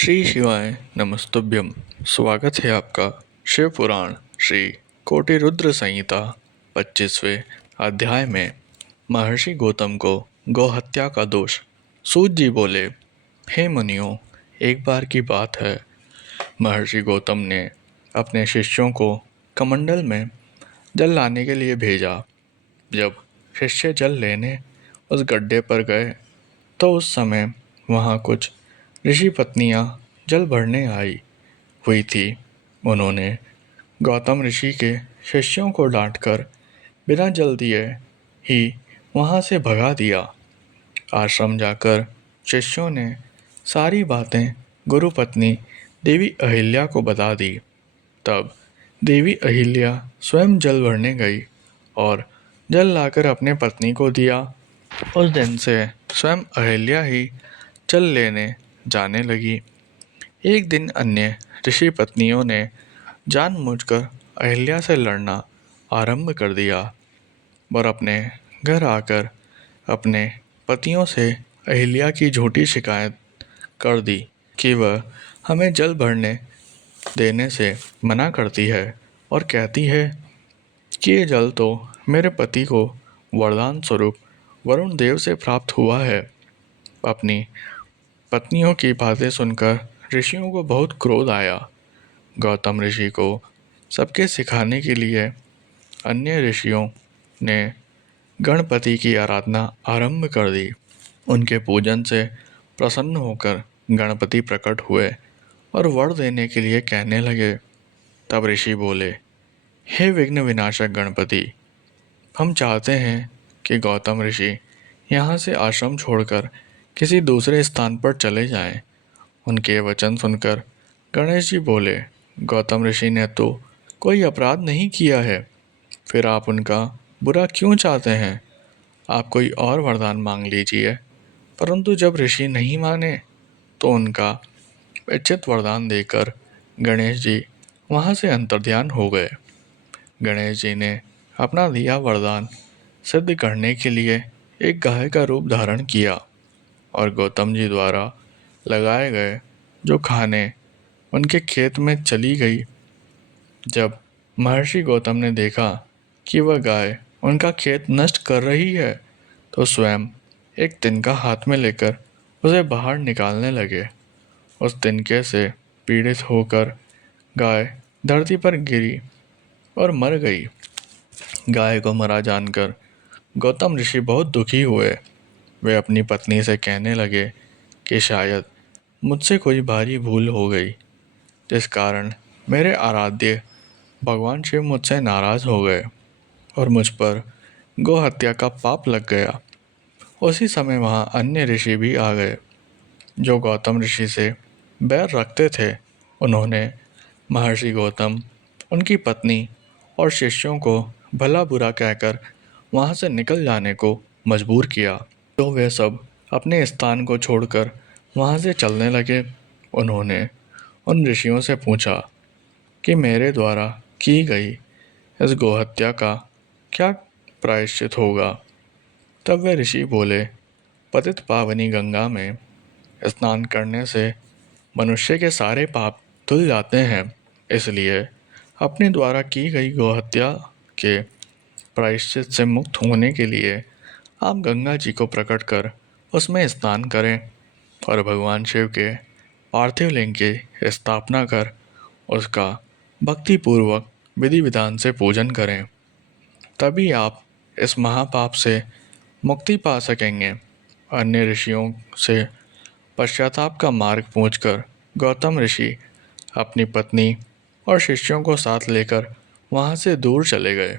श्री शिवाय नमस्तुभ्यम। स्वागत है आपका शिव पुराण श्री कोटि रुद्र संहिता 25वें अध्याय में। महर्षि गौतम को गौहत्या का दोष। सूत जी बोले, हे मुनियों, एक बार की बात है, महर्षि गौतम ने अपने शिष्यों को कमंडल में जल लाने के लिए भेजा। जब शिष्य जल लेने उस गड्ढे पर गए तो उस समय वहाँ कुछ ऋषि पत्नियां जल भरने आई हुई थी। उन्होंने गौतम ऋषि के शिष्यों को डांटकर बिना जल दिए ही वहां से भगा दिया। आश्रम जाकर शिष्यों ने सारी बातें गुरु पत्नी देवी अहिल्या को बता दी। तब देवी अहिल्या स्वयं जल भरने गई और जल लाकर अपने पत्नी को दिया। उस दिन से स्वयं अहिल्या ही जल लेने जाने लगी। एक दिन अन्य ऋषि पत्नियों ने जानबूझकर अहिल्या से लड़ना आरंभ कर दिया और अपने घर आकर अपने पतियों से अहिल्या की झूठी शिकायत कर दी कि वह हमें जल भरने देने से मना करती है और कहती है कि ये जल तो मेरे पति को वरदान स्वरूप वरुण देव से प्राप्त हुआ है। अपनी पत्नियों की बातें सुनकर ऋषियों को बहुत क्रोध आया। गौतम ऋषि को सबके सिखाने के लिए अन्य ऋषियों ने गणपति की आराधना आरंभ कर दी। उनके पूजन से प्रसन्न होकर गणपति प्रकट हुए और वर देने के लिए कहने लगे। तब ऋषि बोले, हे विघ्न विनाशक गणपति, हम चाहते हैं कि गौतम ऋषि यहाँ से आश्रम छोड़कर किसी दूसरे स्थान पर चले जाएं। उनके वचन सुनकर गणेश जी बोले, गौतम ऋषि ने तो कोई अपराध नहीं किया है, फिर आप उनका बुरा क्यों चाहते हैं? आप कोई और वरदान मांग लीजिए। परंतु जब ऋषि नहीं माने तो उनका इच्छित वरदान देकर गणेश जी वहाँ से अंतर्ध्यान हो गए। गणेश जी ने अपना दिया वरदान सिद्ध करने के लिए एक गाय का रूप धारण किया और गौतम जी द्वारा लगाए गए जो खाने उनके खेत में चली गई। जब महर्षि गौतम ने देखा कि वह गाय उनका खेत नष्ट कर रही है तो स्वयं एक तिनका हाथ में लेकर उसे बाहर निकालने लगे। उस तिनके से पीड़ित होकर गाय धरती पर गिरी और मर गई। गाय को मरा जानकर गौतम ऋषि बहुत दुखी हुए। वे अपनी पत्नी से कहने लगे कि शायद मुझसे कोई भारी भूल हो गई, जिस कारण मेरे आराध्य भगवान शिव मुझसे नाराज हो गए और मुझ पर गौ हत्या का पाप लग गया। उसी समय वहाँ अन्य ऋषि भी आ गए जो गौतम ऋषि से बैर रखते थे। उन्होंने महर्षि गौतम, उनकी पत्नी और शिष्यों को भला बुरा कहकर वहाँ से निकल जाने को मजबूर किया। तो वे सब अपने स्थान को छोड़कर वहाँ से चलने लगे। उन्होंने उन ऋषियों से पूछा कि मेरे द्वारा की गई इस गोहत्या का क्या प्रायश्चित होगा। तब वे ऋषि बोले, पतित पावनी गंगा में स्नान करने से मनुष्य के सारे पाप धुल जाते हैं, इसलिए अपने द्वारा की गई गोहत्या के प्रायश्चित से मुक्त होने के लिए आप गंगा जी को प्रकट कर उसमें स्नान करें और भगवान शिव के पार्थिव लिंग की स्थापना कर उसका भक्तिपूर्वक विधि विधान से पूजन करें। तभी आप इस महापाप से मुक्ति पा सकेंगे। अन्य ऋषियों से पश्चाताप का मार्ग पूछकर गौतम ऋषि अपनी पत्नी और शिष्यों को साथ लेकर वहाँ से दूर चले गए।